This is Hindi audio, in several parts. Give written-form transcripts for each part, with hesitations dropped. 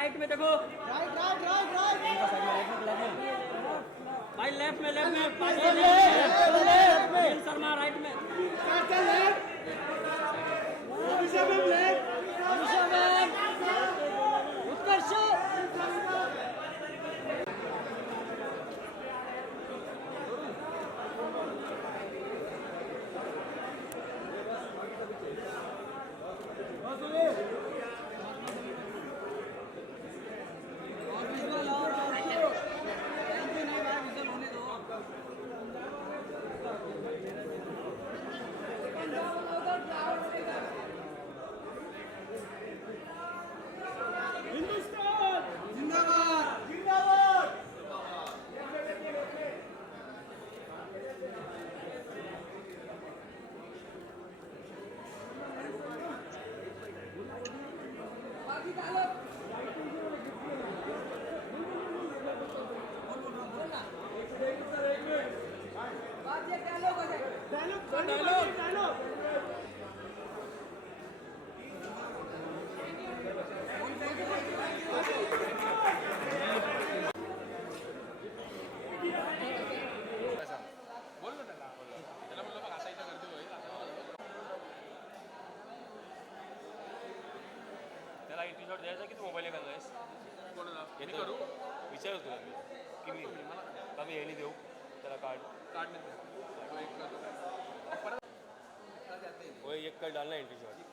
राइट में देखो, राइट राइट राइट राइट भाई, लेफ्ट में शर्मा राइट में, उत्कर्ष त्याला टी-शर्ट द्यायचा की तू मोबाईल घाललायस? कोणाला मी करू विचारतो तुला मी की मी का मी यांनी देऊ त्याला कार्ड वो एक कार्ड डालना है टी-शर्ट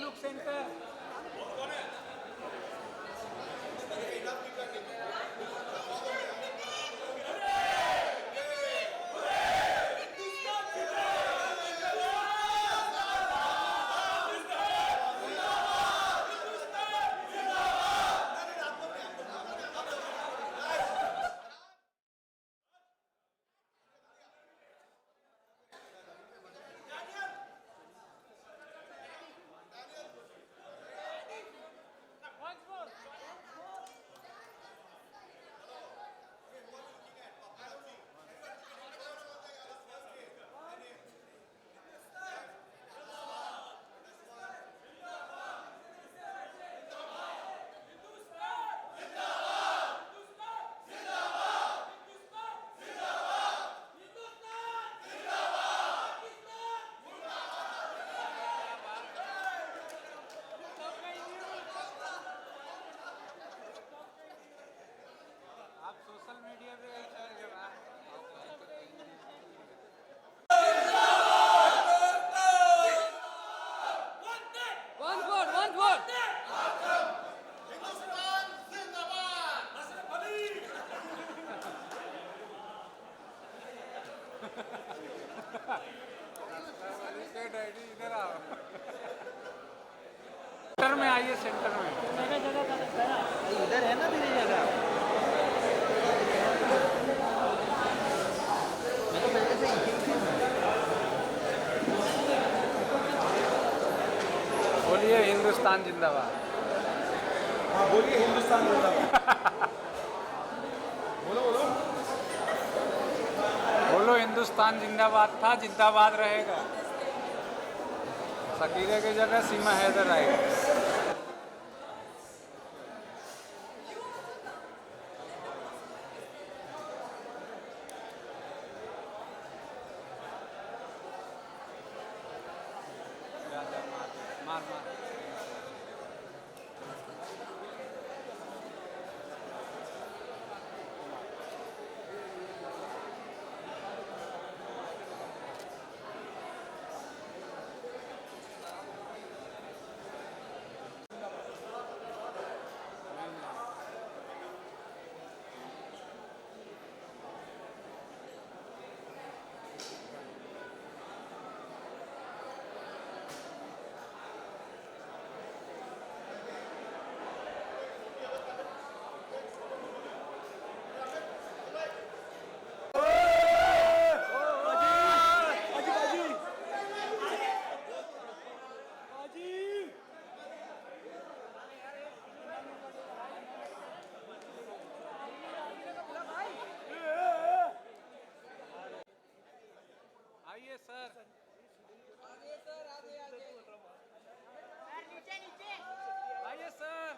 लुक सेंटर ये सेंटर में। इधर है ना तेरी जगह। मैं तो पहले से ही बोलिए हिंदुस्तान जिंदाबाद। हाँ बोलिए हिंदुस्तान जिंदाबाद। बोलो बोलो। बोलो हिंदुस्तान जिंदाबाद था, जिंदाबाद रहेगा। शकीरे की जगह सीमा हैदर आएगी। मार मार। आइए सर। आइए सर।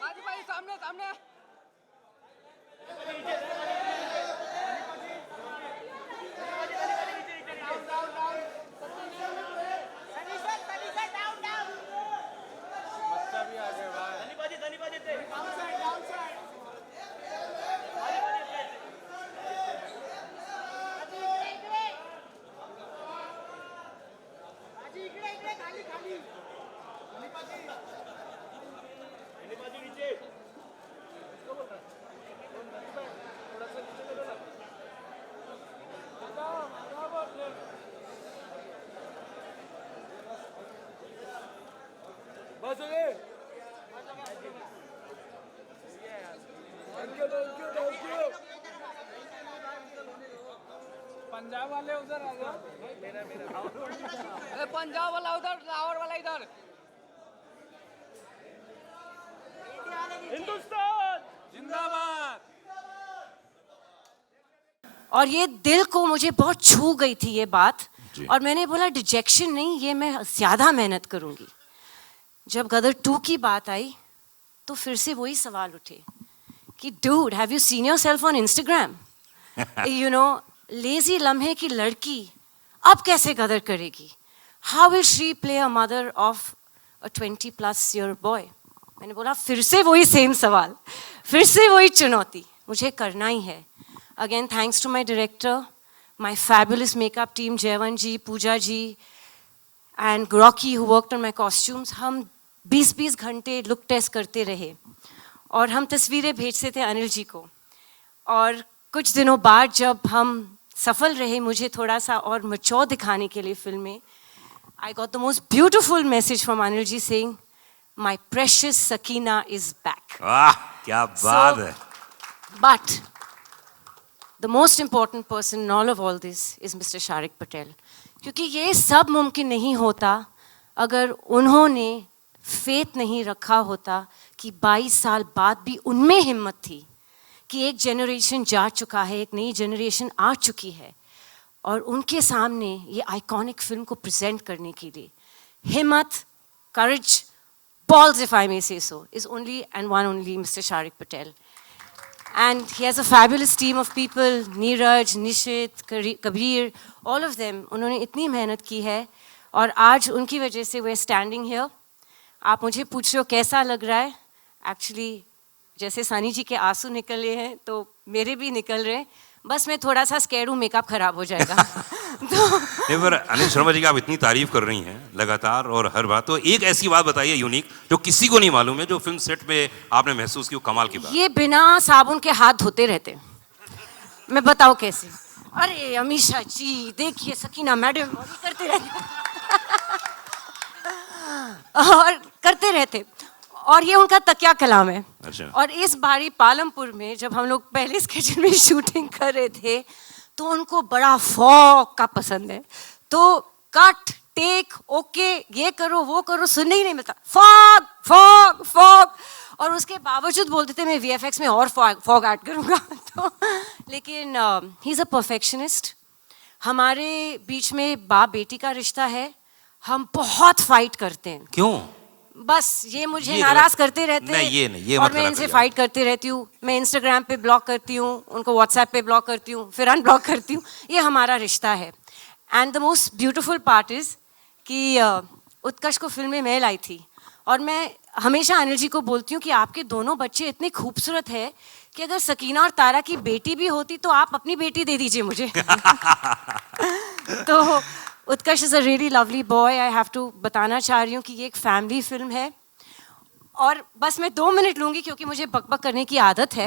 बाजी भाई सामने सामने। बच्चा भी आ गया भाई। बस हो गए। Thank you. पंजाब वाले उधर आ जाओ। अरे पंजाब वाला उधर, लाहौर वाला इधर। हिंदुस्तान जिंदाबाद। और ये दिल को मुझे बहुत छू गई थी ये बात, और मैंने बोला डिजेक्शन नहीं, ये मैं ज़्यादा मेहनत करूँगी। जब गदर 2 की बात आई तो फिर से वही सवाल उठे कि dude, have you seen yourself on Instagram? You know, lazy लम्हे की लड़की अब कैसे गदर करेगी? How will she play a mother of a 20+ year boy? मैंने बोला फिर से वही सेम सवाल, फिर से वही चुनौती, मुझे करना ही है। Again thanks to my director, my fabulous makeup team, Jaivan ji, Pooja ji and ग्रॉकी who worked on my costumes. हम 20-20 घंटे लुक टेस्ट करते रहे और हम तस्वीरें भेजते थे अनिल जी को। और कुछ दिनों बाद जब हम सफल रहे मुझे थोड़ा सा और मैच्योर दिखाने के लिए फिल्म में, I got the most beautiful message from Anil ji saying, "My precious Sakina is back." वाह क्या बात है। But the most important person in all this is Mr. Sharik Patel. क्योंकि ये सब मुमकिन नहीं होता अगर उन्होंने फेथ नहीं रखा होता कि 22 साल बाद भी उनमें हिम्मत थी कि एक जनरेशन जा चुका है, एक नई जनरेशन आ चुकी है, और उनके सामने ये आइकॉनिक फिल्म को प्रेजेंट करने के लिए हिम्मत, courage, balls if I may say so, is only and one only Mr. Sharik Patel. And he has a fabulous team of people, Neeraj, Nishit, Kabir, all of them. उन्होंने इतनी मेहनत की है और आज उनकी वजह से we're standing here. आप मुझे पूछ रहे हो कैसा लग रहा है? Actually, जैसे सानी जी के आंसू निकले हैं तो मेरे भी निकल रहे हैं, बस मैं थोड़ा सा स्कैर्ड हूँ, मेकअप खराब हो जाएगा। तो नहीं, पर अनिल शर्मा जी की आप इतनी तारीफ कर रही हैं लगातार और हर बात, तो एक ऐसी बात बताइए यूनिक जो किसी को नहीं मालूम है, जो फिल्म सेट पे आपने महसूस की, वो कमाल की बात। ये बिना साबुन के हाथ धोते रहते। मैं बताऊं कैसे? अरे अमीषा जी देखिए, सकीना मैडम, और ये करते रहते और करते रहते, और ये उनका तकिया कलाम है। अच्छा। और इस बारी पालमपुर में जब हम लोग पहले स्केच में शूटिंग कर रहे थे तो उनको बड़ा फॉग का पसंद है, तो कट टेक ओके ये करो वो करो, सुनने ही नहीं मिलता, फॉग फॉग फॉग। और उसके बावजूद बोलते थे मैं वीएफएक्स में और फॉग ऐड करूँगा। तो लेकिन ही इज़ अ परफेक्शनिस्ट। हमारे बीच में बाप बेटी का रिश्ता है, हम बहुत फाइट करते हैं। क्यों? बस ये मुझे ये नाराज गलत- करते रहते हैं। नहीं, ये नहीं, ये और मत मैं करा इनसे करिए। फाइट करती रहती हूँ। मैं इंस्टाग्राम पे ब्लॉक करती हूँ, उनको व्हाट्सएप पे ब्लॉक करती हूँ, फिर अनब्लॉक करती हूँ। ये हमारा रिश्ता है। And the most beautiful part is कि उत्कर्ष को फिल्म में मैं लाई थी, और मैं हमेशा अनिल जी को बोलती हूँ कि आपके दोनों बच्चे इतने खूबसूरत है कि अगर सकीना और तारा की बेटी भी होती तो आप अपनी बेटी दे दीजिए मुझे। तो Utkarsh is a really lovely boy. I have to बताना चाह रही हूँ कि ये एक फैमिली फिल्म है। और बस मैं 2 मिनट लूँगी क्योंकि मुझे बकबक करने की आदत है।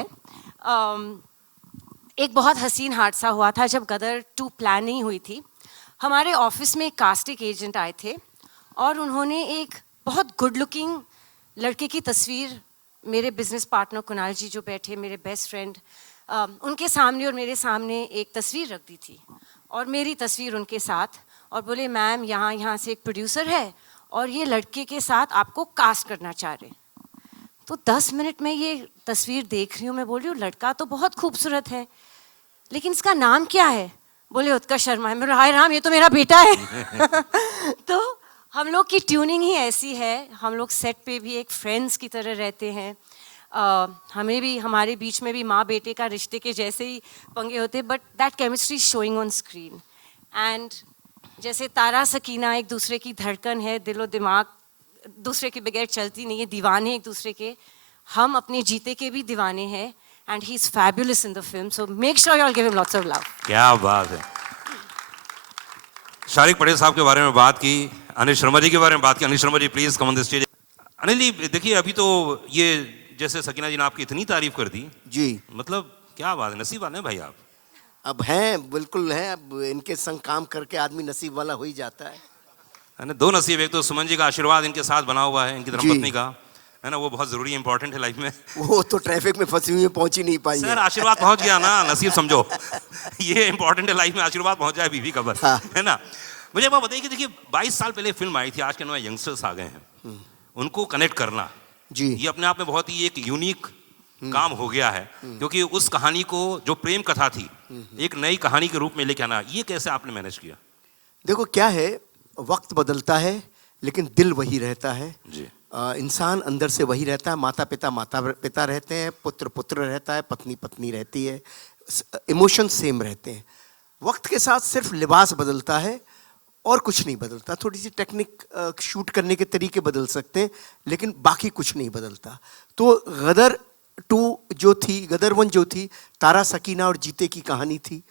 एक बहुत हसीन हादसा हुआ था जब गदर 2 प्लान नहीं हुई थी। हमारे ऑफिस में एक कास्टिंग एजेंट आए थे और उन्होंने एक बहुत गुड लुकिंग लड़के की तस्वीर, मेरे बिजनेस पार्टनर कुणाल जी जो बैठे, मेरे बेस्ट फ्रेंड, उनके सामने और मेरे सामने एक तस्वीर रख दी थी और मेरी तस्वीर उनके साथ, और बोले मैम यहाँ से एक प्रोड्यूसर है और ये लड़के के साथ आपको कास्ट करना चाह रहे हैं। तो 10 मिनट में ये तस्वीर देख रही हूँ, मैं बोल रही हूँ लड़का तो बहुत खूबसूरत है लेकिन इसका नाम क्या है? बोले उत्कर्ष शर्मा है। मैं बोला हाय राम, ये तो मेरा बेटा है। तो हम लोग की ट्यूनिंग ही ऐसी है, हम लोग सेट पे भी एक फ्रेंड्स की तरह रहते हैं। हमें भी, हमारे बीच में भी माँ बेटे का रिश्ते के जैसे ही पंगे होते, but that chemistry showing on screen. And जैसे तारा सकीना एक दूसरे की धड़कन है, दिलो दिमाग दूसरे के बगैर चलती नहीं है, दीवाने एक दूसरे के, हम अपने जीते के भी दीवाने हैं। And he is fabulous in the film, so make sure you all give him lots of love. क्या बात है। शारिक पटेल साहब के बारे में बात की, अनिल शर्मा जी के बारे में बात की। Anil Sharma ji please come on the stage. Anil ji देखिए, अभी तो ये जैसे सकीना जी ने आपकी इतनी तारीफ कर दी जी, मतलब क्या बात है, नसीब वाले हैं भाई आप। अब हैं, बिल्कुल हैं। अब इनके संग काम करके आदमी नसीब वाला हो ही जाता है ना। 2 नसीब, एक तो सुमन जी का आशीर्वाद इनके साथ बना हुआ है, इनकी जी। धर्मपत्नी का, है ना, वो बहुत जरूरी इंपॉर्टेंट है लाइफ में। वो तो ट्रैफिक में फंसी हुई है, पहुंच ही नहीं पाई सर है। आशीर्वाद पहुंच गया ना, नसीब समझो। ये इंपॉर्टेंट है लाइफ में, आशीर्वाद पहुंच जाए बीवी का बस, हाँ। है ना। मुझे एक बात बताइए कि देखिए 22 साल पहले फिल्म आई थी, आज के नए यंगस्टर्स आ गए हैं, उनको कनेक्ट करना जी, ये अपने आप में बहुत ही एक यूनिक काम हो गया है, क्योंकि उस कहानी को जो प्रेम कथा थी एक नई कहानी के रूप में लेके आना, ये कैसे आपने मैनेज किया? देखो क्या है, वक्त बदलता है लेकिन दिल वही रहता है जी। इंसान अंदर से वही रहता है। माता पिता रहते हैं, पुत्र पुत्र रहता है, पत्नी पत्नी रहती है, इमोशन सेम रहते हैं। वक्त के साथ सिर्फ लिबास बदलता है और कुछ नहीं बदलता। थोड़ी सी टेक्निक शूट करने के तरीके बदल सकते हैं लेकिन बाकी कुछ नहीं बदलता। तो गदर 2 जो थी, गदर 1 जो थी, तारा सकीना और जीते की कहानी थी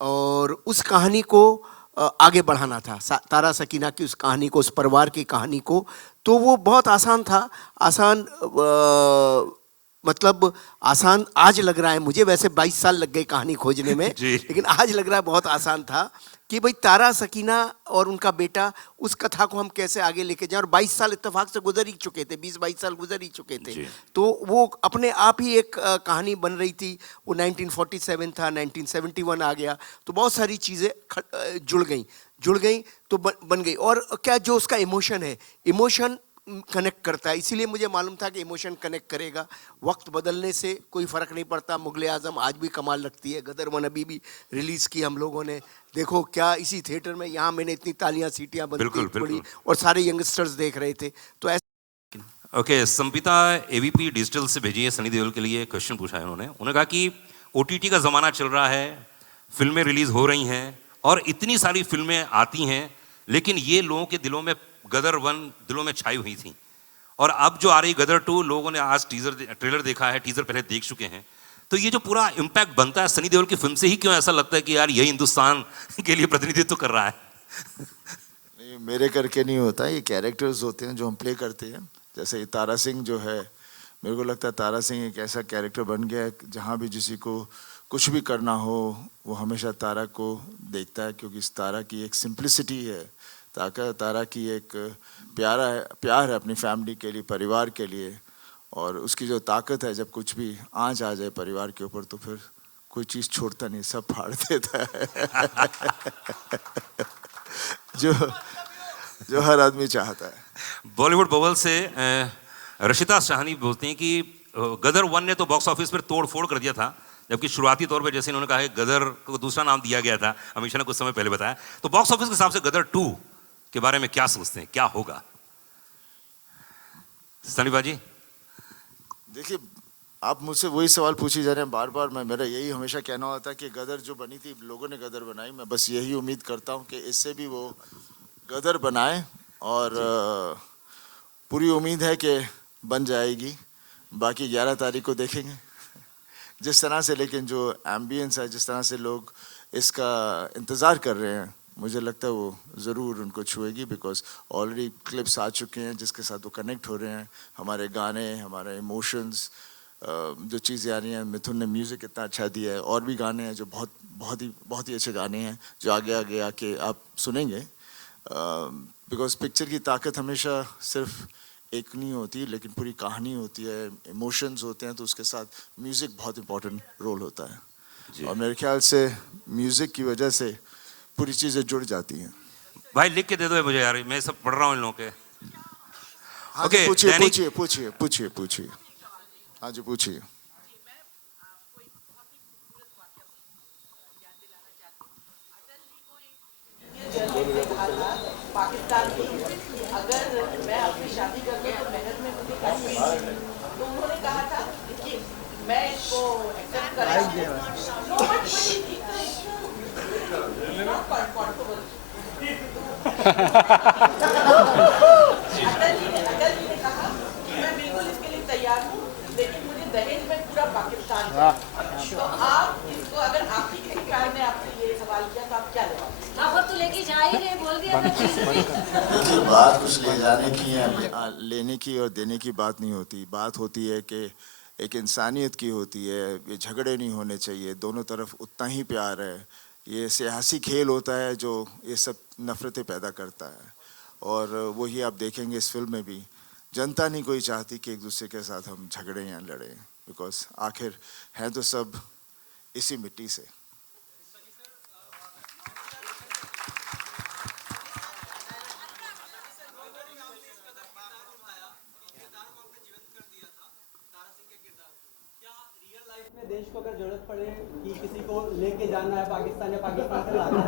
और उस कहानी को आगे बढ़ाना था, तारा सकीना की उस कहानी को, उस परिवार की कहानी को। तो वो बहुत आसान था। मतलब आसान आज लग रहा है मुझे, वैसे 22 साल लग गए कहानी खोजने में लेकिन आज लग रहा है बहुत आसान था कि भाई तारा सकीना और उनका बेटा, उस कथा को हम कैसे आगे लेके जाएं। और 22 साल इत्तेफाक से गुजर ही चुके थे, 20-22 साल गुजर ही चुके थे। तो वो अपने आप ही एक कहानी बन रही थी। वो 1947 था, 1971 आ गया, तो बहुत सारी चीज़ें जुड़ गई तो बन गई। और क्या जो उसका इमोशन है, इमोशन कनेक्ट करता है, इसीलिए मुझे मालूम था कि इमोशन कनेक्ट करेगा। वक्त बदलने से कोई फ़र्क नहीं पड़ता। मुगले आज़म आज भी कमाल लगती है, गदर 1 अभी भी रिलीज़ की हम लोगों ने, देखो क्या इसी थिएटर में, यहाँ मैंने इतनी तालियां सीटियां बंद पड़ी और सारे यंगस्टर्स देख रहे थे। तो ऐसे ओके, संपिता एवीपी डिजिटल से भेजी है, सनी देओल के लिए क्वेश्चन पूछा है उन्होंने कहा कि OTT का ज़माना चल रहा है, फिल्में रिलीज़ हो रही हैं और इतनी सारी फिल्में आती हैं, लेकिन ये लोगों के दिलों में गदर 1 दिलों में छाई हुई थी, और अब जो आ रही गदर 2, लोगों ने आज ट्रेलर देखा है, टीजर पहले देख चुके हैं, तो ये जो पूरा इम्पैक्ट बनता है सनी देओल की फिल्म से ही, क्यों ऐसा लगता है कि यार यही हिंदुस्तान के लिए प्रतिनिधित्व कर रहा है? नहीं, मेरे करके नहीं होता, ये कैरेक्टर्स होते हैं जो हम प्ले करते हैं। जैसे तारा सिंह जो है, मेरे को लगता है तारा सिंह एक ऐसा कैरेक्टर बन गया है जहाँ भी किसी को कुछ भी करना हो वो हमेशा तारा को देखता है, क्योंकि इस तारा की एक सिंप्लिसिटी है, तारा की एक प्यार है अपनी फैमिली के लिए, परिवार के लिए। और उसकी जो ताकत है, जब कुछ भी आँच आ जाए परिवार के ऊपर तो फिर कोई चीज़ छोड़ता नहीं, सब फाड़ देता है। जो हर आदमी चाहता है। बॉलीवुड बबल से रशिता शाहनी बोलती हैं कि गदर 1 ने तो बॉक्स ऑफिस पर तोड़ फोड़ कर दिया था, जबकि शुरुआती तौर पे जैसे इन्होंने कहा है गदर को दूसरा नाम दिया गया था, अमीषा ने कुछ समय पहले बताया, तो बॉक्स ऑफिस के हिसाब से गदर 2 के बारे में क्या सोचते हैं, क्या होगा? सनी बाजी। देखिए, आप मुझसे वही सवाल पूछी जा रहे हैं बार बार। मेरा यही हमेशा कहना होता है कि गदर जो बनी थी, लोगों ने गदर बनाई, मैं बस यही उम्मीद करता हूँ कि इससे भी वो गदर बनाए, और पूरी उम्मीद है कि बन जाएगी। बाकी 11 तारीख को देखेंगे जिस तरह से, लेकिन जो एम्बियंस है, जिस तरह से लोग इसका इंतज़ार कर रहे हैं, मुझे लगता है वो ज़रूर उनको छुएगी, बिकॉज ऑलरेडी क्लिप्स आ चुके हैं जिसके साथ वो कनेक्ट हो रहे हैं। हमारे गाने, हमारे इमोशंस, जो चीज़ें आ रही हैं, मिथुन ने म्यूज़िक इतना अच्छा दिया है, और भी गाने हैं जो बहुत ही अच्छे गाने हैं जो आगे आके आप सुनेंगे। बिकॉज पिक्चर की ताकत हमेशा सिर्फ एक नहीं होती, लेकिन पूरी कहानी होती है, इमोशंस होते हैं, तो उसके साथ म्यूज़िक बहुत इंपॉर्टेंट रोल होता है। और मेरे ख्याल से म्यूज़िक की वजह से पूरी चीज़ें जुड़ जाती हैं। भाई लिख के दे दो मुझे यार, मैं सब पढ़ रहा हूँ इन लोगों के। हाँ Okay, जी, पूछिए दैनिक- पूछिए पूछिए पूछिए पूछिए हाँ जी, पूछिए। पाकिस्तान की अगर मैं अपनी शादी करके तो मेहनत में मुझे कश्मीर, तो उन्होंने कहा था कि मैं इसको एक्सेप्ट अटल जी ने कहा कि मैं बिल्कुल इसके लिए तैयार हूँ, लेकिन मुझे दहेज में पूरा पाकिस्तान चाहिए। तो आप इसको, अगर आपकी ख्याल में आपने ये सवाल किया तो आप क्या जवाब देंगे? आप तो लेके जा ही रहे, बोल दिया था। देखिए, बात कुछ ले जाने की है, लेने की और देने की बात नहीं होती। बात होती है कि एक इंसानियत की होती है, ये झगड़े नहीं होने चाहिए, दोनों तरफ उतना ही प्यार है। ये सियासी खेल होता है जो ये सब नफ़रतें पैदा करता है, और वही आप देखेंगे इस फिल्म में भी। जनता नहीं कोई चाहती कि एक दूसरे के साथ हम झगड़ें या लड़ें, बिकॉज आखिर हैं तो सब इसी मिट्टी से। देश को अगर जरूरत पड़े कि किसी को लेके जाना है पाकिस्तान या पाकिस्तान से लाना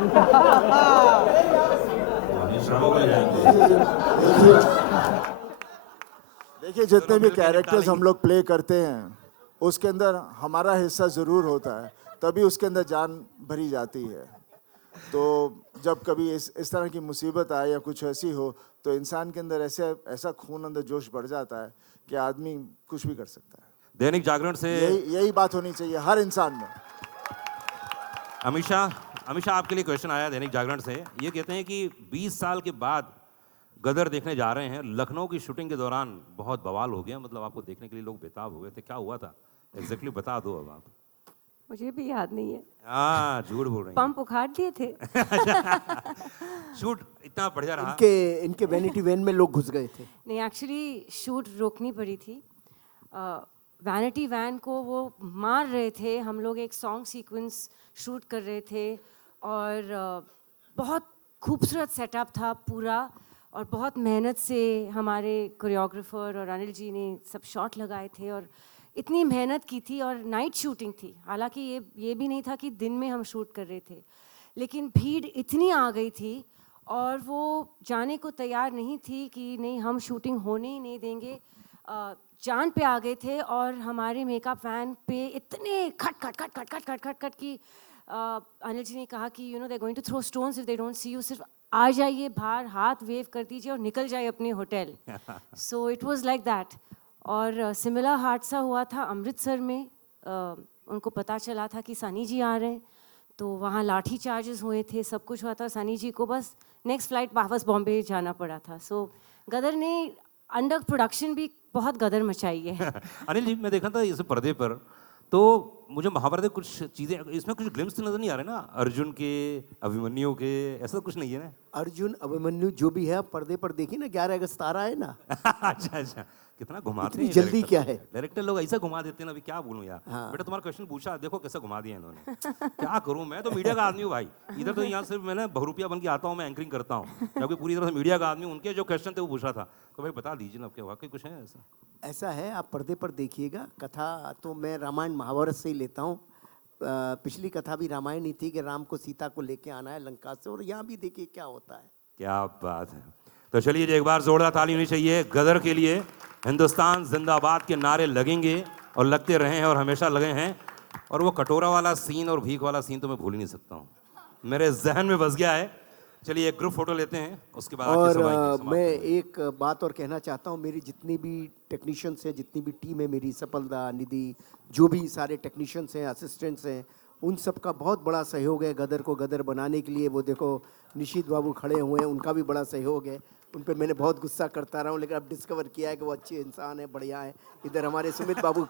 देखिए, जितने भी कैरेक्टर्स हम लोग प्ले करते हैं उसके अंदर हमारा हिस्सा ज़रूर होता है, तभी उसके अंदर जान भरी जाती है। तो जब कभी इस तरह की मुसीबत आए या कुछ ऐसी हो, तो इंसान के अंदर ऐसा खून अंदर जोश बढ़ जाता है कि आदमी कुछ भी कर सकता है। दैनिक जागरण से यही बात होनी चाहिए हर इंसान में। अमीषा आपके लिए क्वेश्चन आया दैनिक जागरण से। ये कहते हैं कि 20 साल के बाद गदर देखने जा रहे हैं, लखनऊ की शूटिंग के दौरान बहुत बवाल हो गया, मतलब आपको देखने के लिए लोग बेताब हो गए थे, क्या हुआ था एग्जैक्टली बता दो अब आप। मुझे भी याद नहीं है। हाँ, झूठ बोल रहे हैं। पंप उखाड़ दिए थे। शूट इतना बढ़िया रहा। इनके वैनिटी वैन में लोग घुस गए थे। नहीं, एक्चुअली शूट रोकनी पड़ी थी। वैनिटी वैन को वो मार रहे थे, हम लोग एक सॉन्ग सीक्वेंस शूट कर रहे थे, और बहुत खूबसूरत सेटअप था पूरा, और बहुत मेहनत से हमारे कोरियोग्राफर और अनिल जी ने सब शॉट लगाए थे, और इतनी मेहनत की थी, और नाइट शूटिंग थी। हालांकि ये भी नहीं था कि दिन में हम शूट कर रहे थे, लेकिन भीड़ इतनी आ गई थी और वो जाने को तैयार नहीं थी कि नहीं, हम शूटिंग होने ही नहीं देंगे। जान पे आ गए थे, और हमारे मेकअप वैन पे इतने खट की अनिल जी ने कहा कि you know they going to throw stones if they don't see you, सिर्फ आ जाइए बाहर, हाथ वेव कर दीजिए और निकल जाइए अपने hotel. So it was like that. और सिमिलर हादसा हुआ था अमृतसर में। उनको पता चला था कि सनी जी आ रहे हैं, तो वहाँ लाठी चार्जेस हुए थे, सब कुछ हुआ था। सनी जी को बस नेक्स्ट फ्लाइट वापस बॉम्बे जाना पड़ा था. सो गदर ने अंडर प्रोडक्शन भी बहुत गदर मचाई है. अनिल जी, मैं देखा था इस पर्दे पर, तो मुझे महाभारत के कुछ चीजें इसमें कुछ ग्लिम्स नजर नहीं आ रहे ना, अर्जुन के, अभिमन्यु के, ऐसा कुछ नहीं है ना? अर्जुन अभिमन्यु जो भी है पर्दे पर देखिए ना, 11 अगस्त आ रहा है ना. अच्छा अच्छा, कितना घुमाते इतनी हैं जल्दी डायरेक्टर। क्या है? डायरेक्टर लोग ऐसा घुमा देते हैं ना, अभी क्या बोलूं यार. हाँ। बेटा तुम्हारा क्वेश्चन पूछा, देखो कैसे घुमा दिया इन्होंने. क्या करूं, मैं तो मीडिया का आदमी हूँ भाई. इधर तो यहाँ सिर्फ मैंने बहुरुपिया बन के आता हूँ, मैं एंकरिंग करता हूँ, क्योंकि पूरी तरह से मीडिया का आदमी. उनके जो क्वेश्चन थे वो पूछा था, तो भाई बता दीजिए ना, क्या वाकई कुछ है ऐसा? ऐसा है, आप पर्दे पर देखिएगा. कथा तो मैं रामायण महाभारत से ही लेता हूँ. पिछली कथा भी रामायण ही थी कि राम को सीता को लेके आना है लंका से, और यहाँ भी देखिए क्या होता है. क्या बात है. तो चलिए एक बार जोरदार ताली होनी चाहिए गदर के लिए. हिंदुस्तान जिंदाबाद के नारे लगेंगे और लगते रहे हैं और हमेशा लगे हैं. और वो कटोरा वाला सीन और भीख वाला सीन तो मैं भूल ही नहीं सकता हूँ, मेरे जहन में बस गया है. चलिए एक ग्रुप फोटो लेते हैं, उसके बाद और आगे समाप्त मैं एक बात और कहना चाहता हूँ. मेरी जितनी भी टेक्नीशियंस हैं, जितनी भी टीम है मेरी, सफलदा, निधि, जो भी सारे टेक्नीशियंस हैं, असिस्टेंट्स हैं, उन सब का बहुत बड़ा सहयोग है गदर को गदर बनाने के लिए. वो देखो निशित बाबू खड़े हुए हैं, उनका भी बड़ा सहयोग है. उन पे मैंने बहुत गुस्सा करता रहा हूँ, लेकिन अब डिस्कवर किया है कि वो अच्छे इंसान है, बढ़िया है. इधर हमारे सुमित बाबू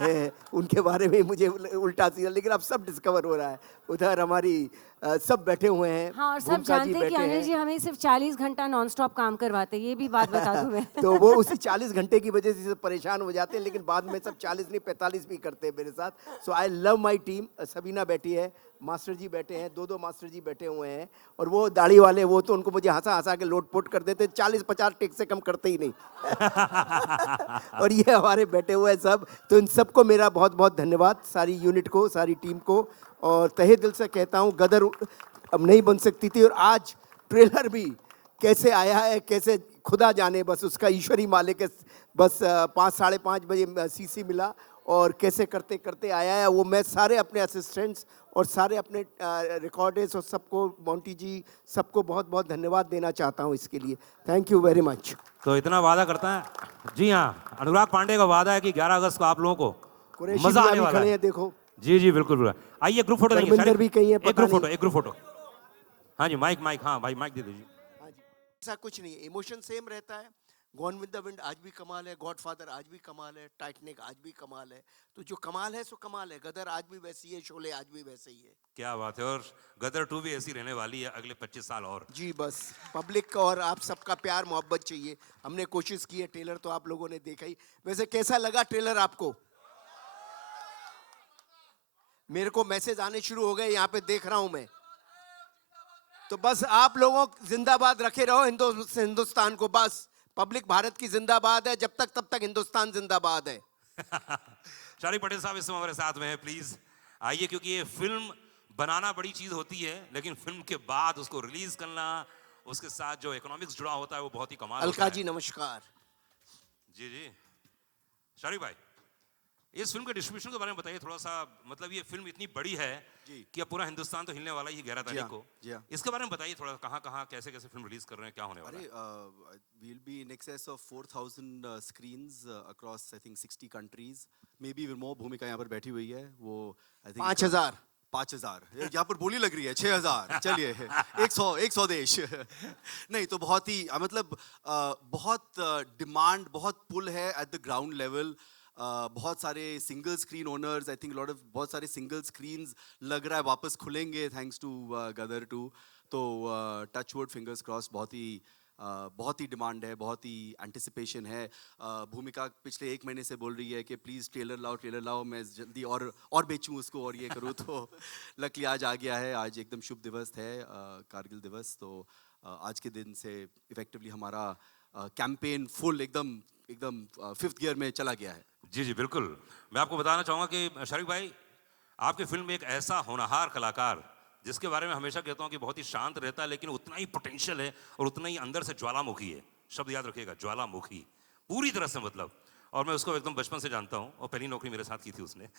है, उनके बारे में मुझे उल्टा सीधा, लेकिन अब सब डिस्कवर हो रहा है. उधर हमारी सब बैठे हुए हैं. हाँ, और सब भूमिका जी जानते हैं कि बैठे अनिल हैं. जी हमें सिर्फ 40 घंटा नॉन स्टॉप काम करवाते हैं, ये भी बात बता दूं मैं. तो वो उसी 40 घंटे की वजह से सब परेशान हो जाते हैं, लेकिन बाद में सब 40 नहीं 45 भी करते हैं मेरे साथ. So I love my team. Sabina बैठी है, मास्टर जी बैठे हैं, दो मास्टर जी बैठे हुए हैं, और वो दाढ़ी वाले, वो तो उनको मुझे हंसा हंसा के लोट-पोट कर देते. 40-50 टेक से कम करते ही नहीं. और ये हमारे बैठे हुए हैं सब. तो इन सबको मेरा बहुत बहुत धन्यवाद, सारी यूनिट को, सारी टीम को. और तहे दिल से कहता हूँ गदर अब नहीं बन सकती थी. और आज ट्रेलर भी कैसे आया है, कैसे खुदा जाने, बस उसका ईश्वरी मालिक है. बस 5-5:30 बजे सीसी मिला और कैसे करते करते आया है. वो मैं सारे अपने असिस्टेंट्स और सारे अपने रिकॉर्डर्स और सबको, मोंटी जी, सबको बहुत बहुत धन्यवाद देना चाहता हूँ इसके लिए. Thank you very much. तो इतना वादा करता है जी. हाँ, अनुराग पांडे का वादा है कि 11 अगस्त को आप लोगों को कुरैशी मजा भी आने वाला खड़े है. हैं, देखो. जी जी बिल्कुल बिल्कुल. आइए ग्रुप फोटो देंगे. धर्मेंद्र भी कहीं है, एक पता ग्रुप नहीं. फोटो, एक ग्रुप फोटो. हाँ जी, माइक माइक, हाँ भाई माइक दे दीजिए. हाँ जी, ऐसा कुछ नहीं है, इमोशन सेम रहता है. गॉन विद द विंड आज भी कमाल है, गॉडफादर आज भी कमाल है, टाइटैनिक आज भी कमाल है. तो जो कमाल है सो कमाल है. गदर आज भी वैसी है, शोले आज भी वैसे ही है. क्या बात है. और गदर 2 भी ऐसी रहने वाली है अगले 25 साल और. जी, बस पब्लिक का और आप सबका प्यार मोहब्बत चाहिए. हमने कोशिश की है. ट्रेलर तो आप लोगों ने देखा ही. वैसे कैसा लगा ट्रेलर आपको? मेरे को मैसेज आने शुरू हो गए, यहाँ पे देख रहा हूं मैं. तो बस आप लोगों जिंदाबाद रखे रहो हिंदुस्तान को. बस पब्लिक भारत की जिंदाबाद है, जब तक तब तक हिंदुस्तान जिंदाबाद है. शारिक पटेल साहब इस समय हमारे साथ में हैं, प्लीज आइए. क्योंकि ये फिल्म बनाना बड़ी चीज होती है, लेकिन फिल्म के बाद उसको रिलीज करना, उसके साथ जो इकोनॉमिक्स जुड़ा होता है वो बहुत ही कमाल अलका होता जी है. नमस्कार. जी जी. शारिक भाई, इस फिल्म के डिस्ट्रीब्यूशन के बारे में बताइए थोड़ा सा. मतलब ये फिल्म इतनी बड़ी है कि अब पूरा हिंदुस्तान तो हिलने वाला ही 11 तारीख को. इसके बारे में बताइए थोड़ा, कहाँ कहाँ कैसे कैसे फिल्म रिलीज कर रहे हैं, क्या होने वाला है? We'll be in excess of 4,000 screens across I think 60 countries. Maybe even more. भूमिका यहाँ पर बैठी हुई है. वो I think 5,000. 5,000. यहाँ पर बोली लग रही है 6,000. चलिए 100 देश. नहीं तो बहुत ही मतलब बहुत डिमांड, बहुत पुल है एट द ग्राउंड लेवल. बहुत सारे single screen owners, I think lot of बहुत सारे सिंगल स्क्रीन्स लग रहा है वापस खुलेंगे थैंक्स टू गदर 2. तो टच वुड, फिंगर्स क्रॉस. बहुत ही डिमांड है, बहुत ही एंटिसिपेशन है. भूमिका पिछले 1 महीने से बोल रही है कि प्लीज़ ट्रेलर लाओ, मैं जल्दी और बेचूं उसको और ये करूं. तो लकीली आज आ गया है. आज एकदम शुभ दिवस है, कारगिल दिवस. तो आज के दिन से इफेक्टिवली हमारा कैंपेन फुल एकदम 5th गियर में चला गया है. जी जी बिल्कुल. मैं आपको बताना चाहूँगा कि शारिक भाई, आपकी फिल्म में एक ऐसा होनहार कलाकार, जिसके बारे में हमेशा कहता हूँ कि बहुत ही शांत रहता है, लेकिन उतना ही पोटेंशियल है और उतना ही अंदर से ज्वालामुखी है. शब्द याद रखिएगा, ज्वालामुखी, पूरी तरह से मतलब. और मैं उसको एकदम बचपन से जानता हूँ और पहली नौकरी मेरे साथ की थी उसने.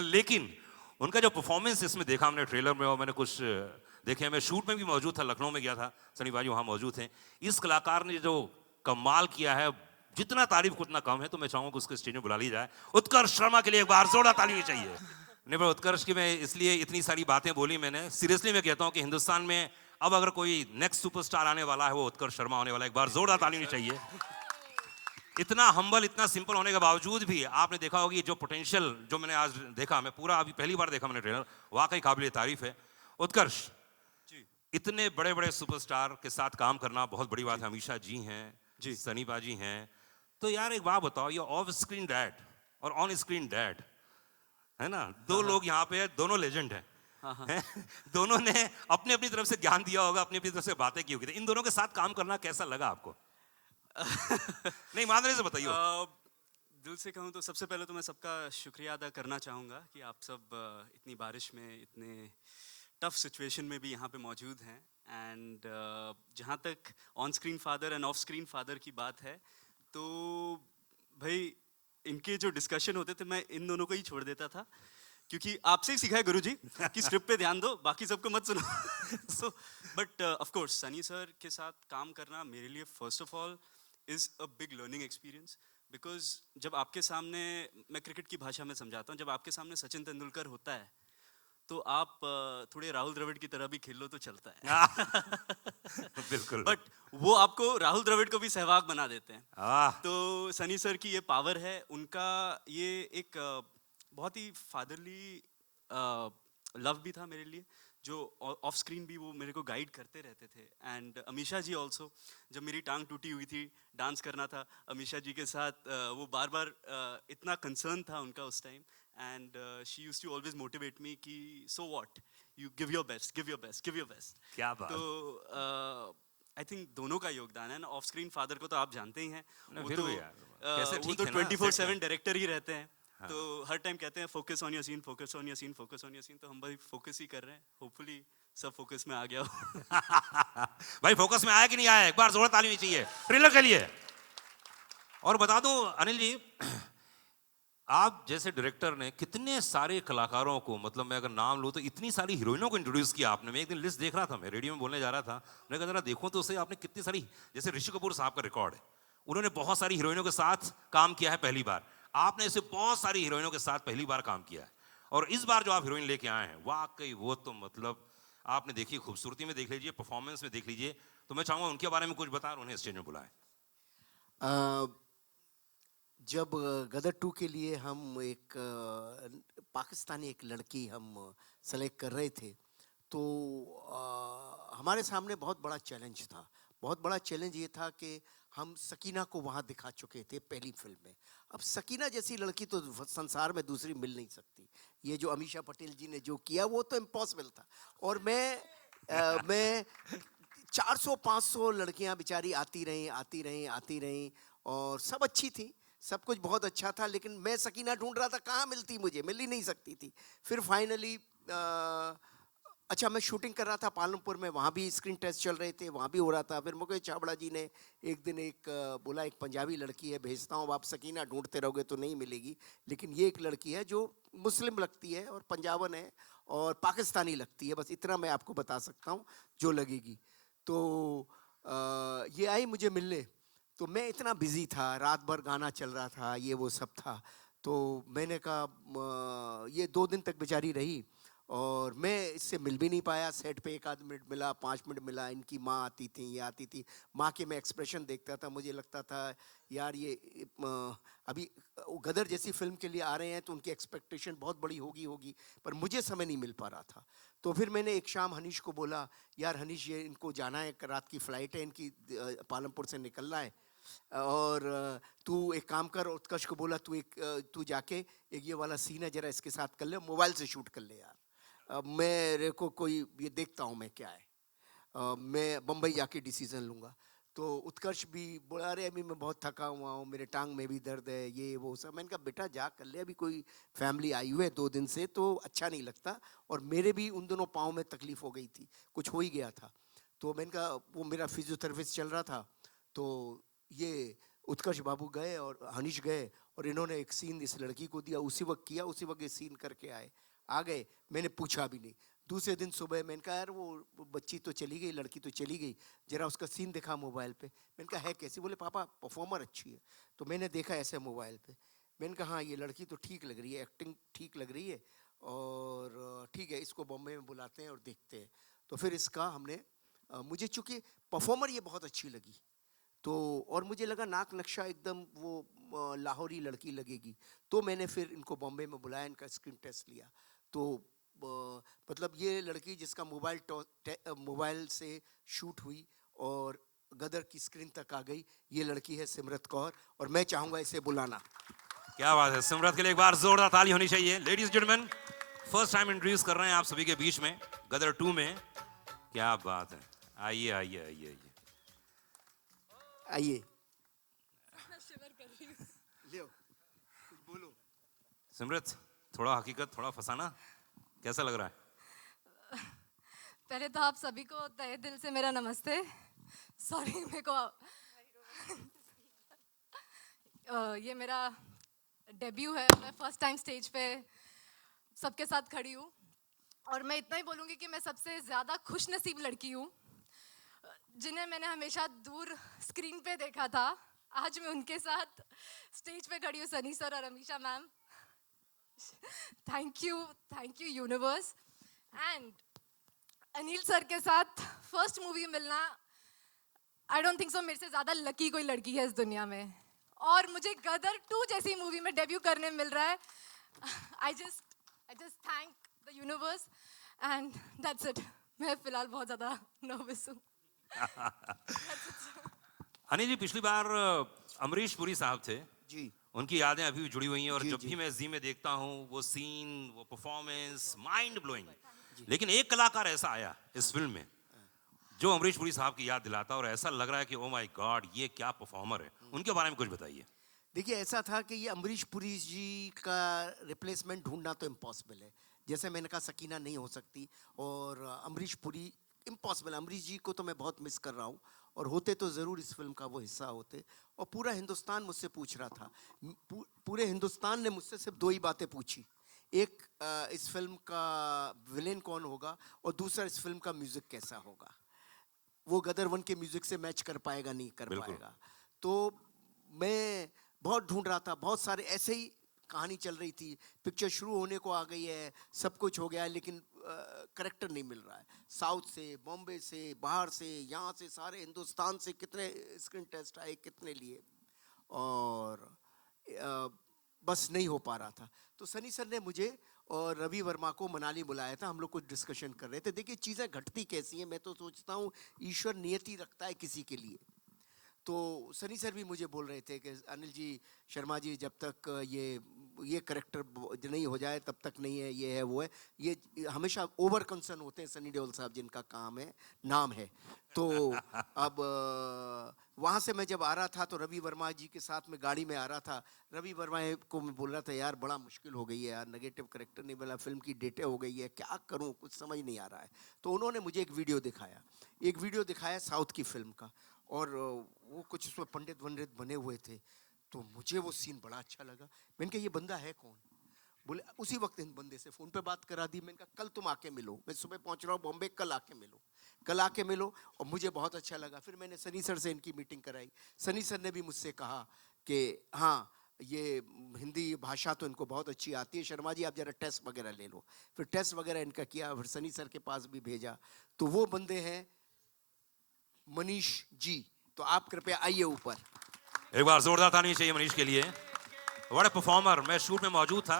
लेकिन उनका जो परफॉर्मेंस इसमें देखा हमने ट्रेलर में, और मैंने कुछ देखे, मैं शूट में भी मौजूद था, लखनऊ में गया था, सनी भाई वहाँ मौजूद थे. इस कलाकार ने जो कमाल किया है, जितना तारीफ उतना कम है. तो मैं चाहूँगा कि उसको स्टेज में बुला ली जाए. उत्कर्ष शर्मा के लिए एक बार जोरदार ताली चाहिए. नहीं पर उत्कर्ष की मैं इसलिए इतनी सारी बातें बोली मैंने, सीरियसली मैं कहता हूँ कि हिंदुस्तान में अब अगर कोई नेक्स्ट सुपरस्टार आने वाला है वो उत्कर्ष शर्मा होने वाला है। एक बार जोरदार ताली होनी चाहिए। इतना हम्बल, इतना सिंपल होने के बावजूद भी आपने देखा होगी जो पोटेंशियल जो मैंने आज देखा, मैं पूरा अभी पहली बार देखा मैंने ट्रेलर, वाकई काबिल तारीफ है। उत्कर्ष इतने बड़े बड़े सुपरस्टार के साथ काम करना बहुत बड़ी बात है। अमीषा जी हैं, सनी पाजी हैं, तो यार एक बात बताओ, ये ऑफ स्क्रीन डैड और ऑन स्क्रीन डैड है ना, दो लोग यहाँ पे दोनों लेजेंड हैं। दोनों ने अपनी अपनी तरफ से ज्ञान दिया होगा, अपनी अपनी तरफ से बातें की होगी। इन दोनों के साथ काम करना कैसा लगा आपको? नहीं मान रहे से बताइए। दिल से कहूँ तो सबसे पहले तो मैं सबका शुक्रिया अदा करना चाहूँगा कि आप सब इतनी बारिश में, इतने टफ सिचुएशन में भी यहाँ पे मौजूद हैं। एंड जहाँ तक on screen father end of screen father की बात है, तो भाई इनके जो डिस्कशन होते थे मैं इन दोनों को ही छोड़ देता था, क्योंकि आपसे ही सीखा है गुरुजी कि स्क्रिप्ट पे ध्यान दो, बाकी सबको मत सुनो। So but of course Sunny sir के साथ काम करना मेरे लिए first of all is a big learning experience, because जब आपके सामने, मैं क्रिकेट की भाषा में समझाता हूँ, जब आपके सामने सचिन तेंदुलकर होता है तो आप थोड़े राहुल द्रविड़ की तरह भी खेल लो तो चलता है। बिल्कुल। बट वो आपको राहुल द्रविड़ को भी सहवाग बना देते हैं। तो सनी सर की ये पावर है, उनका ये एक बहुत ही फादरली लव भी था मेरे लिए, जो ऑफ स्क्रीन भी वो मेरे को गाइड करते रहते थे। एंड अमीषा जी ऑल्सो, जब मेरी टांग टूटी हुई थी, डांस करना था अमीषा जी के साथ, वो बार बार इतना कंसर्न था उनका उस time, and she used to always motivate me कि so what, you give your best, give your best, give your best. क्या बात। तो आई थिंक दोनों का योगदान है ना। ऑफ स्क्रीन फादर को तो आप जानते ही हैं, वो तो 24/7 डायरेक्टर ही रहते हैं। हाँ। तो हर टाइम कहते हैं focus on your scene, focus on your scene, focus on your scene, तो हम भाई फोकस ही कर रहे हैं। होपफुली सब फोकस में आ गया हो। भाई फोकस में आया कि नहीं आया, एक बार जोर ताली होनी चाहिए ट्रेलर के लिए। और बता दूं अनिल जी, आप जैसे डायरेक्टर ने कितने सारे कलाकारों को, मतलब मैं अगर नाम लूं तो इतनी सारी हीरोइनों को इंट्रोड्यूस किया आपने। मैं एक दिन लिस्ट देख रहा था, मैं रेडियो में बोलने जा रहा था, मैंने कहा जरा देखो तो उसे, आपने कितनी सारी, जैसे ऋषि कपूर साहब का रिकॉर्ड है, उन्होंने बहुत सारी हीरोइनों के साथ काम किया है पहली बार, आपने ऐसे बहुत सारी हीरोइनों के साथ पहली बार काम किया है। और इस बार जो आप हीरोइन लेके आए हैं, वाकई वो तो मतलब आपने देखी, खूबसूरती में देख लीजिए, परफॉर्मेंस में देख लीजिए। तो मैं चाहूंगा उनके बारे में कुछ बताएं, उन्हें स्टेज में बुलाएं। जब गदर 2 के लिए हम एक पाकिस्तानी एक लड़की हम सेलेक्ट कर रहे थे, तो हमारे सामने बहुत बड़ा चैलेंज था। बहुत बड़ा चैलेंज ये था कि हम सकीना को वहाँ दिखा चुके थे पहली फिल्म में। अब सकीना जैसी लड़की तो संसार में दूसरी मिल नहीं सकती। ये जो अमीषा पटेल जी ने जो किया वो तो इम्पॉसिबल था। और मैं 400-500 लड़कियाँ बेचारी आती रहीं और सब अच्छी थी, सब कुछ बहुत अच्छा था, लेकिन मैं सकीना ढूंढ रहा था, कहाँ मिलती, मुझे मिल ही नहीं सकती थी। फिर फाइनली अच्छा, मैं शूटिंग कर रहा था पालमपुर में, वहाँ भी स्क्रीन टेस्ट चल रहे थे, वहाँ भी हो रहा था। फिर मुकेश छाबड़ा जी ने एक दिन बोला एक पंजाबी लड़की है भेजता हूँ, आप सकीना ढूंढते रहोगे तो नहीं मिलेगी, लेकिन ये एक लड़की है जो मुस्लिम लगती है और पंजाबन है और पाकिस्तानी लगती है, बस इतना मैं आपको बता सकता हूँ जो लगेगी। तो ये आई मुझे मिलने, तो मैं इतना बिजी था, रात भर गाना चल रहा था, ये वो सब था। तो मैंने कहा ये 2 दिन तक बेचारी रही और मैं इससे मिल भी नहीं पाया। सेट पे 1 आध मिनट मिला, 5 मिनट मिला। इनकी माँ आती थी, ये आती थी, माँ के मैं एक्सप्रेशन देखता था, मुझे लगता था यार ये अभी गदर जैसी फिल्म के लिए आ रहे हैं तो उनकी एक्सपेक्टेशन बहुत बड़ी होगी, पर मुझे समय नहीं मिल पा रहा था। तो फिर मैंने एक शाम हनीश को बोला, यार हनीश ये इनको जाना है, रात की फ़्लाइट है इनकी, पालमपुर से निकलना है, और तू एक काम कर। उत्कर्ष को बोला तू जाके एक ये वाला सीन है जरा इसके साथ कर ले, मोबाइल से शूट कर ले यार, मेरे को कोई ये देखता हूँ मैं क्या है, मैं बम्बई जाके डिसीजन लूँगा। तो उत्कर्ष भी बोला अरे अभी मैं बहुत थका हुआ हूँ, मेरे टांग में भी दर्द है, ये वो सब। मैंने कहा बेटा जा कर ले, अभी कोई फैमिली आई हुई है 2 दिन से तो अच्छा नहीं लगता, और मेरे भी उन दोनों पाँव में तकलीफ़ हो गई थी, कुछ हो ही गया था। तो मैंने कहा वो मेरा फिजियोथेरेपिस्ट चल रहा था, तो ये उत्कर्ष बाबू गए और हनीश गए और इन्होंने एक सीन इस लड़की को दिया, उसी वक्त किया, उसी वक्त ये सीन करके आ गए। मैंने पूछा भी नहीं। दूसरे दिन सुबह मैंने कहा यार वो बच्ची तो चली गई, लड़की तो चली गई, जरा उसका सीन दिखा मोबाइल पे। मैंने कहा है कैसी? बोले पापा परफॉर्मर अच्छी है। तो मैंने देखा ऐसे मोबाइल पे, मैंने कहा हाँ ये लड़की तो ठीक लग रही है, एक्टिंग ठीक लग रही है, और ठीक है इसको बॉम्बे में बुलाते हैं और देखते हैं। तो फिर इसका हमने मुझे चूंकि परफॉर्मर ये बहुत अच्छी लगी, तो और मुझे लगा नाक नक्शा एकदम वो लाहौरी लड़की लगेगी, तो मैंने फिर इनको बॉम्बे में बुलाया, इनका स्क्रीन टेस्ट लिया। तो मतलब ये लड़की जिसका मोबाइल से शूट हुई और गदर की स्क्रीन तक आ गई, ये लड़की है सिमरत कौर, और मैं चाहूंगा इसे बुलाना। क्या बात है, सिमरत के लिए एक बार जोरदार ताली होनी चाहिए। Ladies gentleman, first time introduce कर रहे हैं आप सभी के बीच में गदर 2 में। क्या बात है, आइए आइए आइए आइए आइए, लियो कुछ बोलो। सिमरत, थोड़ा हकीकत, थोड़ा फसाना, कैसा लग रहा है? पहले तो आप सभी को तहे दिल से मेरा नमस्ते। सॉरी मेरे को ये मेरा डेब्यू है, मैं फर्स्ट टाइम स्टेज पे सबके साथ खड़ी हूँ, और मैं इतना ही बोलूँगी कि मैं सबसे ज़्यादा खुश नसीब लड़की हूँ जिन्हें मैंने हमेशा दूर स्क्रीन पे देखा था। आज मैं उनके साथ स्टेज पे खड़ी हूँ, सनी सर और Amisha ma'am. Thank you universe. And Anil sir के साथ फर्स्ट मूवी मिलना, आई डोंट थिंक सो मेरे से ज़्यादा लकी कोई लड़की है इस दुनिया में, और मुझे गदर 2 जैसी मूवी में डेब्यू करने मिल रहा है। I just thank the universe and that's it. मैं फिलहाल बहुत ज़्यादा नर्वस हूँ। अनिल जी, पिछली बार अमरीश पुरी साहब थे जी, उनकी यादें अभी भी जुड़ी हुई हैं, और जी, जब जी। भी मैं जी में देखता हूँ वो सीन, वो परफॉर्मेंस माइंड ब्लोइंग। लेकिन एक कलाकार ऐसा आया इस फिल्म में जो अमरीश पुरी साहब की याद दिलाता है, और ऐसा लग रहा है कि ओ माय गॉड, ये क्या परफॉर्मर है। उनके बारे में कुछ बताइए। देखिए, ऐसा था कि ये अमरीश पुरी जी का रिप्लेसमेंट ढूंढना तो इम्पॉसिबल है। जैसे मैंने कहा, सकीना नहीं हो सकती, और अमरीश पुरी इम्पॉसिबल। अमरीश जी को तो मैं बहुत मिस कर रहा हूँ, और होते तो ज़रूर इस फिल्म का वो हिस्सा होते। और पूरा हिंदुस्तान मुझसे पूछ रहा था, पूरे हिंदुस्तान ने मुझसे सिर्फ 2 ही बातें पूछी। एक, इस फिल्म का विलेन कौन होगा, और दूसरा, इस फिल्म का म्यूज़िक कैसा होगा। वो गदर 1 के म्यूज़िक से मैच कर पाएगा, नहीं कर पाएगा। तो मैं बहुत ढूंढ रहा था, बहुत सारे ऐसे ही कहानी चल रही थी, पिक्चर शुरू होने को आ गई है, सब कुछ हो गया है, लेकिन करेक्टर नहीं मिल रहा है। साउथ से, बॉम्बे से, बाहर से, यहाँ से, सारे हिंदुस्तान से कितने स्क्रीन टेस्ट आए, कितने लिए, और बस नहीं हो पा रहा था। तो सनी सर ने मुझे और रवि वर्मा को मनाली बुलाया था, हम लोग कुछ डिस्कशन कर रहे थे। देखिए, चीज़ें घटती कैसी हैं, मैं तो सोचता हूँ ईश्वर नियति रखता है किसी के लिए। तो सनी सर भी मुझे बोल रहे थे कि अनिल जी, शर्मा जी, जब तक ये करेक्टर नहीं हो जाए तब तक नहीं है, ये है वो है, ये हमेशा ओवर कंसर्न होते हैं सनी देओल साहब, जिनका काम है, नाम है। तो अब वहाँ से मैं जब आ रहा था तो रवि वर्मा जी के साथ में गाड़ी में आ रहा था। रवि वर्मा को मैं बोल रहा था, यार बड़ा मुश्किल हो गई है यार, नेगेटिव करेक्टर नहीं मिला, फिल्म की डेटें हो गई है, क्या करूँ, कुछ समझ नहीं आ रहा है। तो उन्होंने मुझे एक वीडियो दिखाया साउथ की फिल्म का, और वो कुछ उसमें पंडित वंडित बने हुए थे। तो मुझे वो सीन बड़ा अच्छा लगा। मैंने कहा, ये बंदा है कौन? बोले, उसी वक्त इन बंदे से फ़ोन पे बात करा दी। मैंने कहा, कल तुम आके मिलो, मैं सुबह पहुंच रहा हूँ बॉम्बे, कल आके मिलो। और मुझे बहुत अच्छा लगा। फिर मैंने सनी सर से इनकी मीटिंग कराई। सनी सर ने भी मुझसे कहा कि हाँ, ये हिंदी भाषा तो इनको बहुत अच्छी आती है, शर्मा जी आप ज़रा टेस्ट वगैरह ले लो। फिर टेस्ट वगैरह इनका किया, फिर सनी सर के पास भी भेजा। तो वो बंदे हैं मनीष जी। तो आप कृपया आइए ऊपर। एक बार जोरदार ताली चाहिए मनीष के लिए। बड़ा परफॉर्मर। मैं शूट में मौजूद था,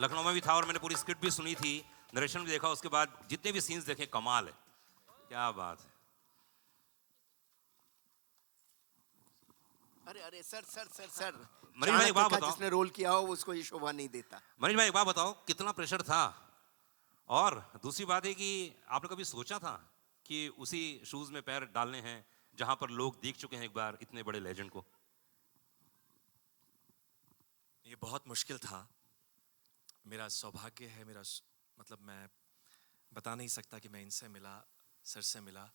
लखनऊ में भी था, और मैंने पूरी स्क्रिप्ट भी सुनी थी, नरेशन भी देखा, उसके बाद जितने भी सीन्स देखे, कमाल है, क्या बात है। अरे अरे सर मनीष भाई एक बात बताओ, जिसने रोल किया हो उसको ये शोभा नहीं देता। मनीष भाई एक बात बताओ, कितना प्रेशर था? और दूसरी बात है कि आपने कभी सोचा था कि उसी शूज में पैर डालने हैं जहां पर लोग देख चुके हैं एक बार इतने बड़े लेजेंड को? ये बहुत मुश्किल था। मेरा सौभाग्य है, मतलब मैं बता नहीं सकता कि मैं इनसे मिला, सर से मिला,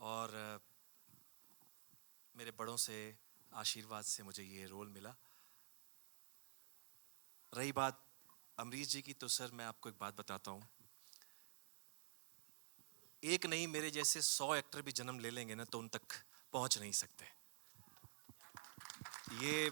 और मेरे बड़ों से आशीर्वाद से मुझे ये रोल मिला। रही बात अमरीश जी की, तो सर मैं आपको एक बात बताता हूँ, एक नहीं मेरे जैसे 100 एक्टर भी जन्म ले लेंगे ना तो उन तक पहुँच नहीं सकते। ये